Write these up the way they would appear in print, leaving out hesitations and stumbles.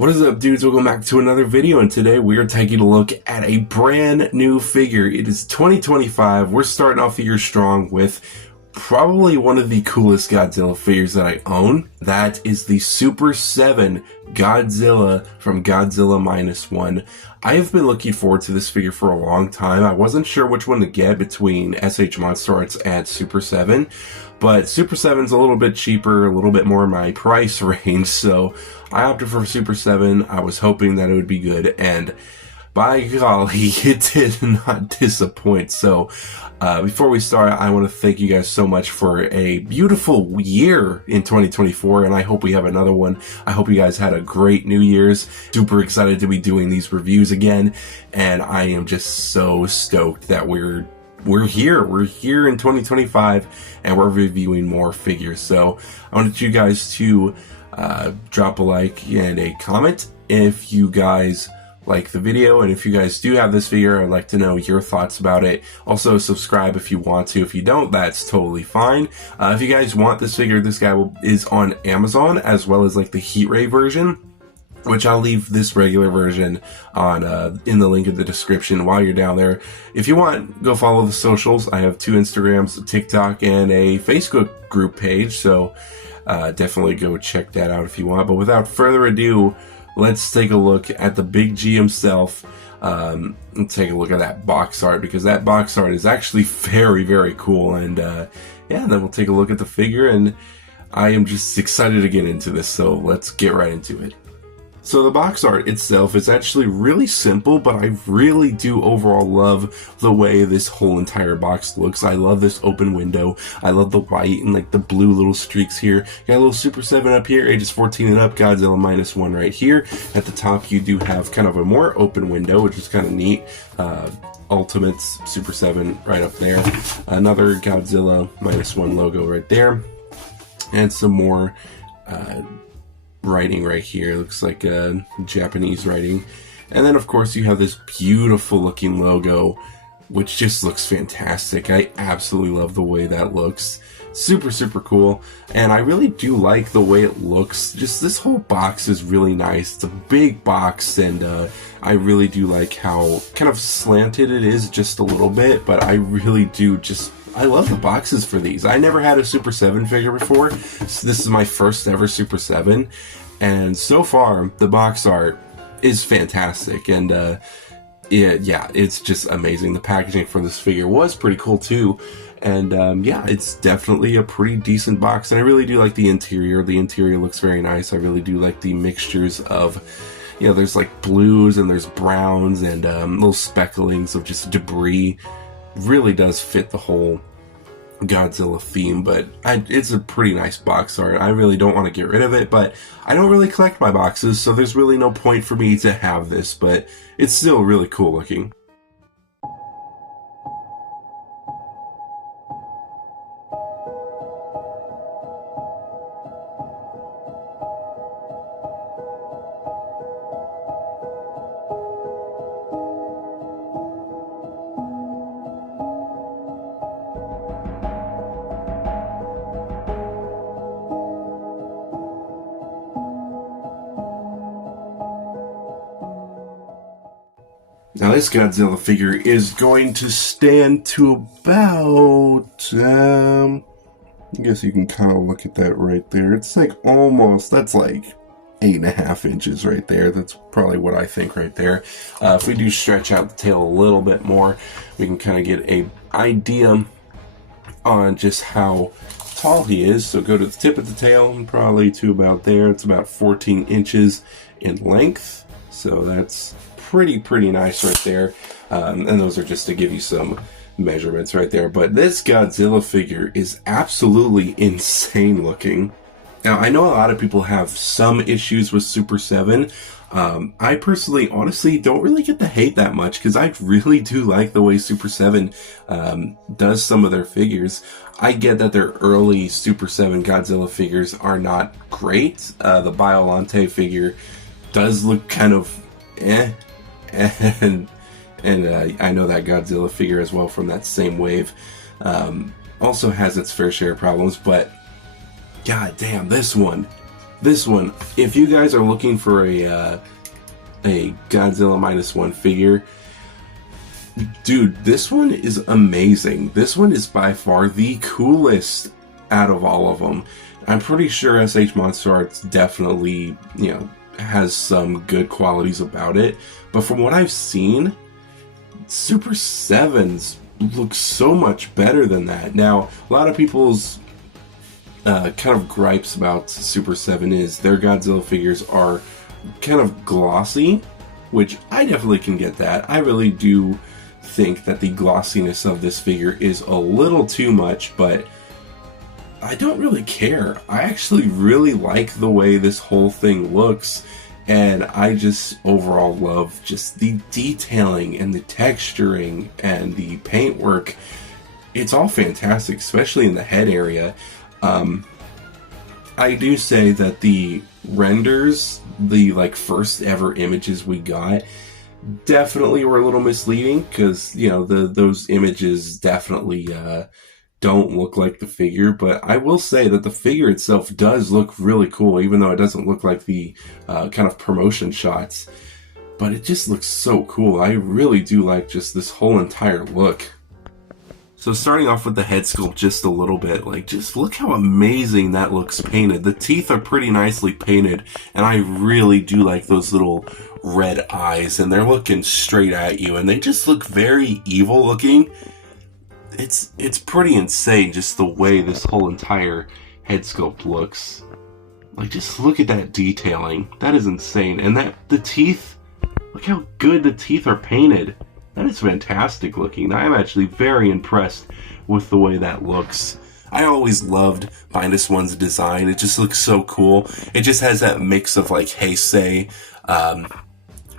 What is up, dudes? Welcome back to another video, and today we are taking a look at a brand new figure. It is 2025. We're starting off the year strong with probably one of the coolest Godzilla figures that I own. That is the Super 7 Godzilla from Godzilla -1. I have been looking forward to this figure for a long time. I wasn't sure which one to get between SH Monster Arts and Super 7, but Super 7's a little bit cheaper, a little bit more in my price range, so I opted for Super 7. I was hoping that it would be good, and by golly, it did not disappoint. So before we start, I want to thank you guys so much for a beautiful year in 2024, and I hope we have another one. I hope you guys had a great New Year's. Super excited to be doing these reviews again, and I am just so stoked that we're here. We're here in 2025, and we're reviewing more figures. So I wanted you guys to drop a like and a comment if you guys like the video, and if you guys do have this figure, I'd like to know your thoughts about it. Also, subscribe if you want to. If you don't, that's totally fine. If you guys want this figure, this guy is on Amazon, as well as like the Heat Ray version, which I'll leave this regular version on in the link in the description while you're down there. If you want, go follow the socials. I have 2 Instagrams, a TikTok, and a Facebook group page, so definitely go check that out if you want. But without further ado, let's take a look at the Big G himself, and take a look at that box art, because that box art is actually very, very cool. And yeah, then we'll take a look at the figure, and I am just excited to get into this, so let's get right into it. So the box art itself is actually really simple, but I really do overall love the way this whole entire box looks. I love this open window. I love the white and like the blue little streaks here. Got a little Super 7 up here, ages 14 and up, Godzilla -1 right here. At the top you do have kind of a more open window, which is kind of neat. Ultimates Super 7 right up there. Another Godzilla -1 logo right there. And some more writing right here. Looks like Japanese writing. And then of course you have this beautiful looking logo, which just looks fantastic. I absolutely love the way that looks. Super, super cool. And I really do like the way it looks. Just this whole box is really nice. It's a big box, and I really do like how kind of slanted it is just a little bit, but I really do I love the boxes for these. I never had a Super 7 figure before, so this is my first ever Super 7, and so far the box art is fantastic, and yeah, it's just amazing. The packaging for this figure was pretty cool too, and yeah, it's definitely a pretty decent box, and I really do like the interior. The interior looks very nice. I really do like the mixtures of, you know, there's like blues and there's browns and little specklings of just debris. Really does fit the whole Godzilla theme, but it's a pretty nice box art. I really don't want to get rid of it, but I don't really collect my boxes, so there's really no point for me to have this, but it's still really cool looking. Now this Godzilla figure is going to stand to about, I guess you can kind of look at that right there. It's like almost, that's like 8.5 inches right there. That's probably what I think right there. If we do stretch out the tail a little bit more, we can kind of get an idea on just how tall he is. So go to the tip of the tail, and probably to about there. It's about 14 inches in length. So that's pretty nice right there, and those are just to give you some measurements right there. But this Godzilla figure is absolutely insane looking. Now I know a lot of people have some issues with Super 7. I personally honestly don't really get the hate that much, because I really do like the way Super 7 does some of their figures. I get that their early Super 7 Godzilla figures are not great. The Biolante figure does look kind of eh. And I know that Godzilla figure as well from that same wave also has its fair share of problems, but god damn, this one This one, if you guys are looking for a Godzilla -1 figure, dude, this one is amazing. This one is by far the coolest out of all of them. I'm pretty sure SH Monster Arts definitely, you know, has some good qualities about it, but from what I've seen, Super 7s look so much better than that. Now, a lot of people's kind of gripes about Super 7 is their Godzilla figures are kind of glossy, which I definitely can get that. I really do think that the glossiness of this figure is a little too much, but I don't really care. I actually really like the way this whole thing looks, and I just overall love just the detailing and the texturing and the paintwork. It's all fantastic, especially in the head area. I do say that the renders, the like first ever images we got, definitely were a little misleading, because you know those images definitely don't look like the figure, but I will say that the figure itself does look really cool, even though it doesn't look like the kind of promotion shots. But it just looks so cool. I really do like just this whole entire look. So starting off with the head sculpt just a little bit, like just look how amazing that looks painted. The teeth are pretty nicely painted, and I really do like those little red eyes, and they're looking straight at you, and they just look very evil looking. It's pretty insane just the way this whole entire head sculpt looks. Like, just look at that detailing. That is insane. And the teeth, look how good the teeth are painted. That is fantastic looking. I'm actually very impressed with the way that looks. I always loved -1's design. It just looks so cool. It just has that mix of like Heisei,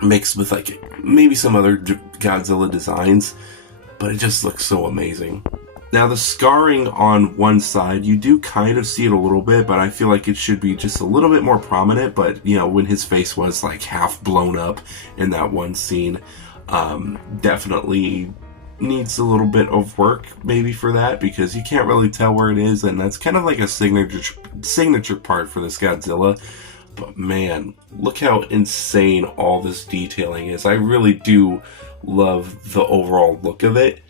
mixed with like maybe some other Godzilla designs, but it just looks so amazing. Now the scarring on one side, you do kind of see it a little bit, but I feel like it should be just a little bit more prominent. But you know, when his face was like half blown up in that one scene, definitely needs a little bit of work maybe for that, because you can't really tell where it is, and that's kind of like a signature part for this Godzilla. But man, look how insane all this detailing is. I really do love the overall look of it.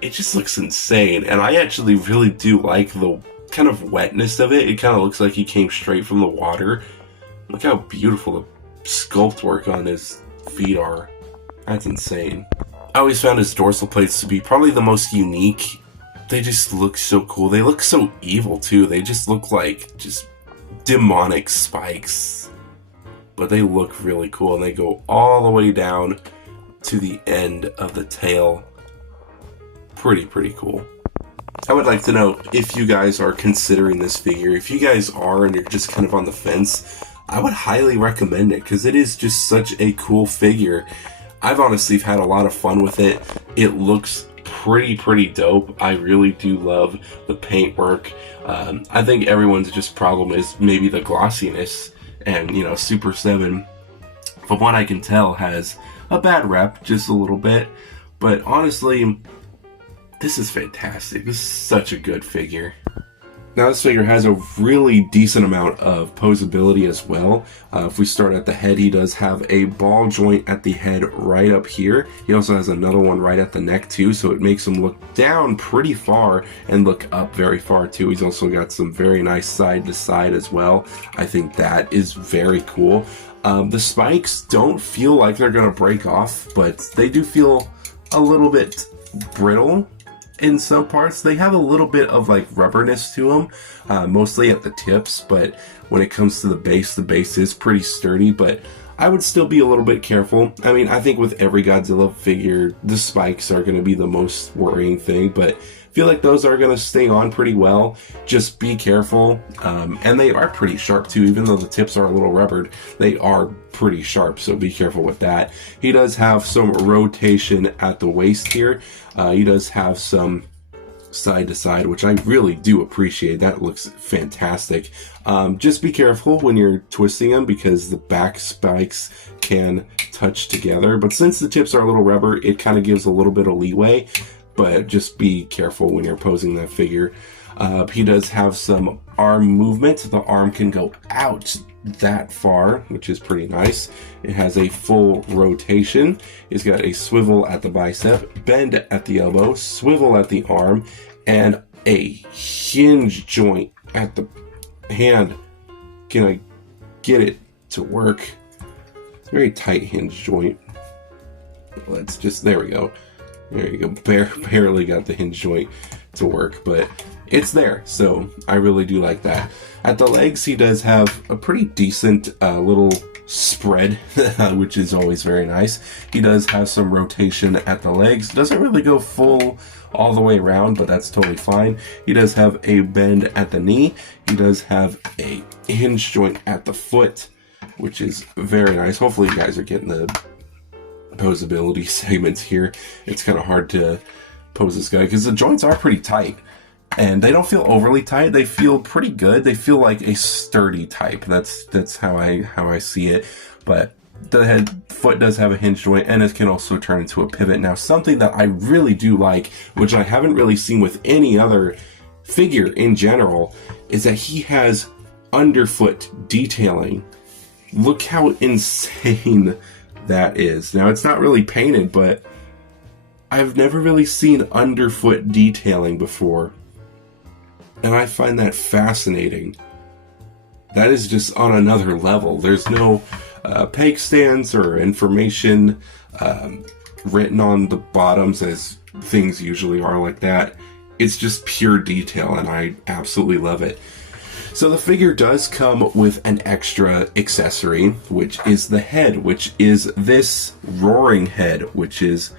It just looks insane, and I actually really do like the kind of wetness of it. It kind of looks like he came straight from the water. Look how beautiful the sculpt work on his feet are. That's insane. I always found his dorsal plates to be probably the most unique. They just look so cool. They look so evil too. They just look like just demonic spikes. But they look really cool, and they go all the way down to the end of the tail. Pretty cool. I would like to know if you guys are considering this figure. If you guys are and you're just kind of on the fence, I would highly recommend it, because it is just such a cool figure. I've honestly had a lot of fun with it. It looks pretty dope. I really do love the paintwork. I think everyone's just problem is maybe the glossiness, and you know, Super 7, from what I can tell, has a bad rep just a little bit. But honestly, this is fantastic. This is such a good figure. Now this figure has a really decent amount of posability as well. If we start at the head, he does have a ball joint at the head right up here. He also has another one right at the neck too, so it makes him look down pretty far and look up very far too. He's also got some very nice side to side as well. I think that is very cool. The spikes don't feel like they're gonna break off, but they do feel a little bit brittle. In some parts, they have a little bit of like rubberness to them, mostly at the tips, but when it comes to the base is pretty sturdy, but I would still be a little bit careful. I mean, I think with every Godzilla figure, the spikes are going to be the most worrying thing, but I feel like those are going to stay on pretty well. Just be careful, and they are pretty sharp too, even though the tips are a little rubbered, they are pretty sharp, so be careful with that. He does have some rotation at the waist here. He does have some side to side, which I really do appreciate. That looks fantastic. Just be careful when you're twisting them, because the back spikes can touch together, but since the tips are a little rubber, it kind of gives a little bit of leeway. but just be careful when you're posing that figure. He does have some arm movement. The arm can go out that far, which is pretty nice. It has a full rotation. He's got a swivel at the bicep, bend at the elbow, swivel at the arm, and a hinge joint at the hand. Can I get it to work? It's a very tight hinge joint. Let's just, there we go. There you go. Barely got the hinge joint to work, but it's there, so I really do like that. At the legs, he does have a pretty decent little spread, which is always very nice. He does have some rotation at the legs. Doesn't really go full all the way around, but that's totally fine. He does have a bend at the knee. He does have a hinge joint at the foot, which is very nice. Hopefully you guys are getting the posability segments here. It's kind of hard to pose this guy because the joints are pretty tight, and they don't feel overly tight. They feel pretty good. They feel like a sturdy type. That's how I see it. But the foot does have a hinge joint, and it can also turn into a pivot. Now, something that I really do like, which I haven't really seen with any other figure in general, is that he has underfoot detailing. Look how insane that is. Now, it's not really painted, but I've never really seen underfoot detailing before, and I find that fascinating. That is just on another level. There's no peg stands or information written on the bottoms, as things usually are like that. It's just pure detail, and I absolutely love it. So the figure does come with an extra accessory, which is the head, which is this roaring head, which is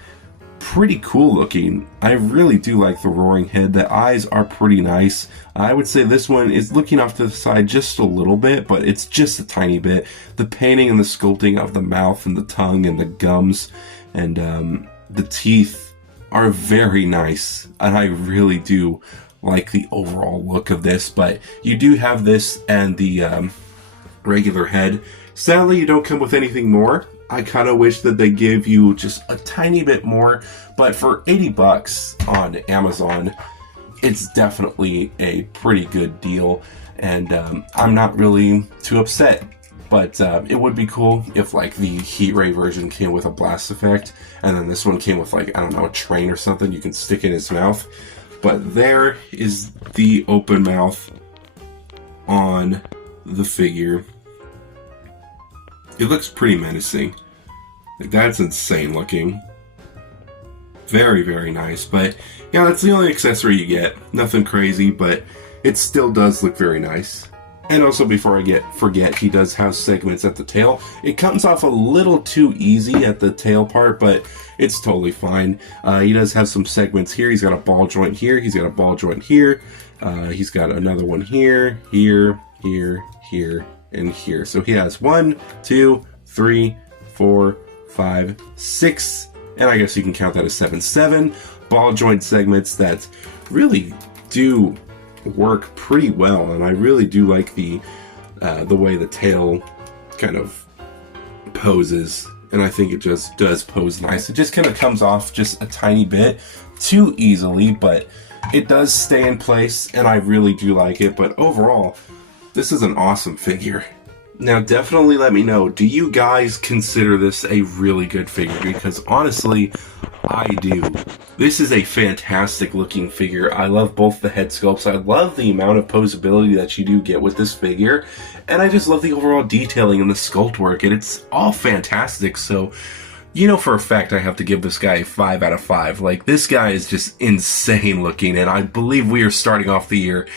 pretty cool looking. I really do like the roaring head. The eyes are pretty nice. I would say this one is looking off to the side just a little bit, but it's just a tiny bit. The painting and the sculpting of the mouth and the tongue and the gums and the teeth are very nice, and I really do like the overall look of this. But you do have this and the regular head. Sadly, you don't come with anything more. I kind of wish that they gave you just a tiny bit more, but for 80 bucks on Amazon, it's definitely a pretty good deal, and I'm not really too upset. But it would be cool if like the heat ray version came with a blast effect, and then this one came with like, I don't know, a train or something you can stick in his mouth. But there is the open mouth on the figure. It looks pretty menacing. Like, that's insane looking. Very, very nice. But yeah, that's the only accessory you get. Nothing crazy, but it still does look very nice. And also, before I forget, he does have segments at the tail. It comes off a little too easy at the tail part, but it's totally fine. He does have some segments here. He's got a ball joint here. He's got a ball joint here. He's got another one here, here, here, here, and here. So he has 1, 2, 3, 4, 5, 6, and I guess you can count that as 7 ball joint segments that really do work pretty well, and I really do like the way the tail kind of poses, and I think it just does pose nice. It just kind of comes off just a tiny bit too easily, but it does stay in place, and I really do like it. But overall, this is an awesome figure. Now, definitely let me know, do you guys consider this a really good figure? Because honestly, I do. This is a fantastic looking figure. I love both the head sculpts. I love the amount of posability that you do get with this figure. And I just love the overall detailing and the sculpt work. And it's all fantastic. So, you know for a fact I have to give this guy a 5 out of 5. Like, this guy is just insane looking. And I believe we are starting off the year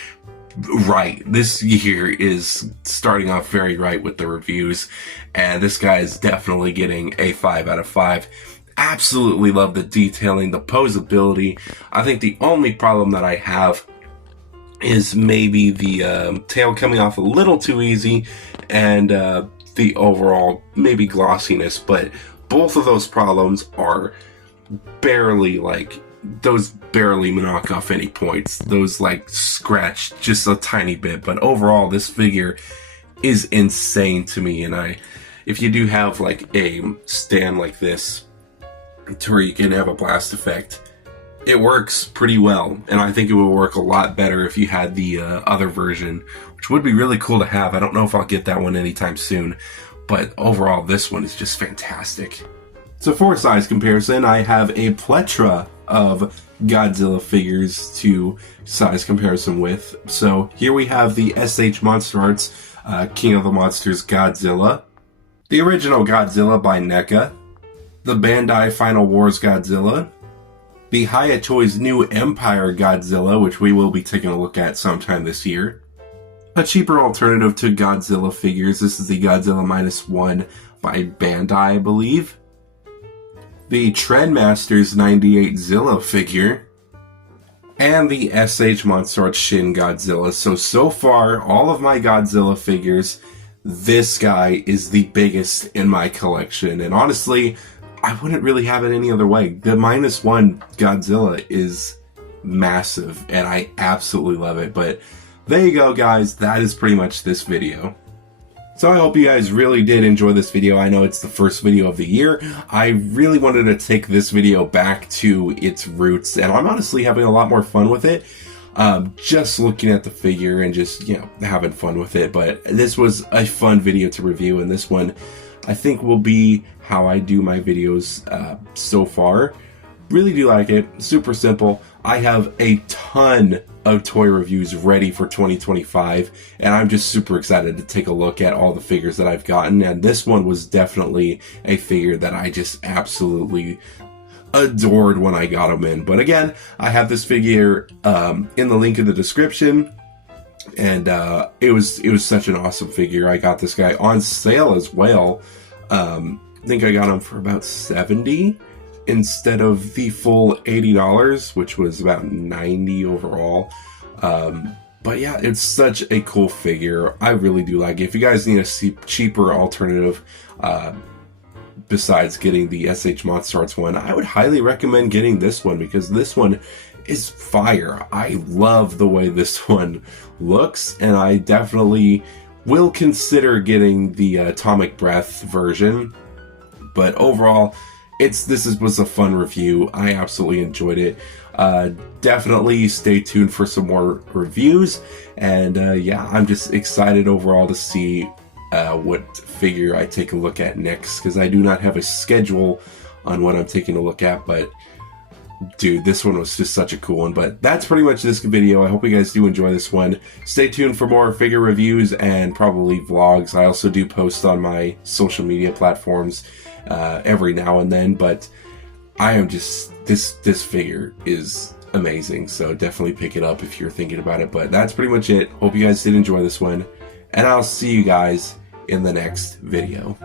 right. This year is starting off very right with the reviews, and this guy is definitely getting a 5 out of 5. Absolutely love the detailing, the posability. I think the only problem that I have is maybe the tail coming off a little too easy, and the overall maybe glossiness, but both of those problems are barely those barely knock off any points. Those scratch just a tiny bit, but overall this figure is insane to me. And if you do have a stand like this to where you can have a blast effect, it works pretty well, and I think it would work a lot better if you had the other version, which would be really cool to have. I don't know if I'll get that one anytime soon, but overall, this one is just fantastic. So for size comparison, I have a plethora of Godzilla figures to size comparison with. So here we have the SH Monster Arts King of the Monsters Godzilla, the original Godzilla by NECA, the Bandai Final Wars Godzilla, the Hiya Toys New Empire Godzilla, which we will be taking a look at sometime this year, a cheaper alternative to Godzilla figures. This is the Godzilla -1 by Bandai, I believe, the Trendmasters 98 Zilla figure, and the SH Monster Arts Shin Godzilla. So far, all of my Godzilla figures, this guy is the biggest in my collection. And honestly, I wouldn't really have it any other way. The -1 Godzilla is massive, and I absolutely love it. But there you go, guys. That is pretty much this video. So I hope you guys really did enjoy this video. I know it's the first video of the year. I really wanted to take this video back to its roots, and I'm honestly having a lot more fun with it. Just looking at the figure and just, having fun with it. But this was a fun video to review, and this one I think will be how I do my videos so far. Really do like it. Super simple. I have a ton of toy reviews ready for 2025, and I'm just super excited to take a look at all the figures that I've gotten, and this one was definitely a figure that I just absolutely adored when I got them in. But again, I have this figure in the link in the description, and it was such an awesome figure. I got this guy on sale as well. I think I got him for about $70 instead of the full $80, which was about $90 overall. But yeah, it's such a cool figure. I really do like it. If you guys need a cheaper alternative besides getting the SH Monster Arts one, I would highly recommend getting this one, because this one is fire. I love the way this one looks, and I definitely will consider getting the Atomic Breath version. But overall, this was a fun review. I absolutely enjoyed it. Definitely stay tuned for some more reviews, and yeah, I'm just excited overall to see what figure I take a look at next, because I do not have a schedule on what I'm taking a look at. But dude, this one was just such a cool one. But that's pretty much this video. I hope you guys do enjoy this one. Stay tuned for more figure reviews and probably vlogs. I also do post on my social media platforms every now and then, but I am just, this figure is amazing, so definitely pick it up if you're thinking about it. But that's pretty much it. Hope you guys did enjoy this one, and I'll see you guys in the next video.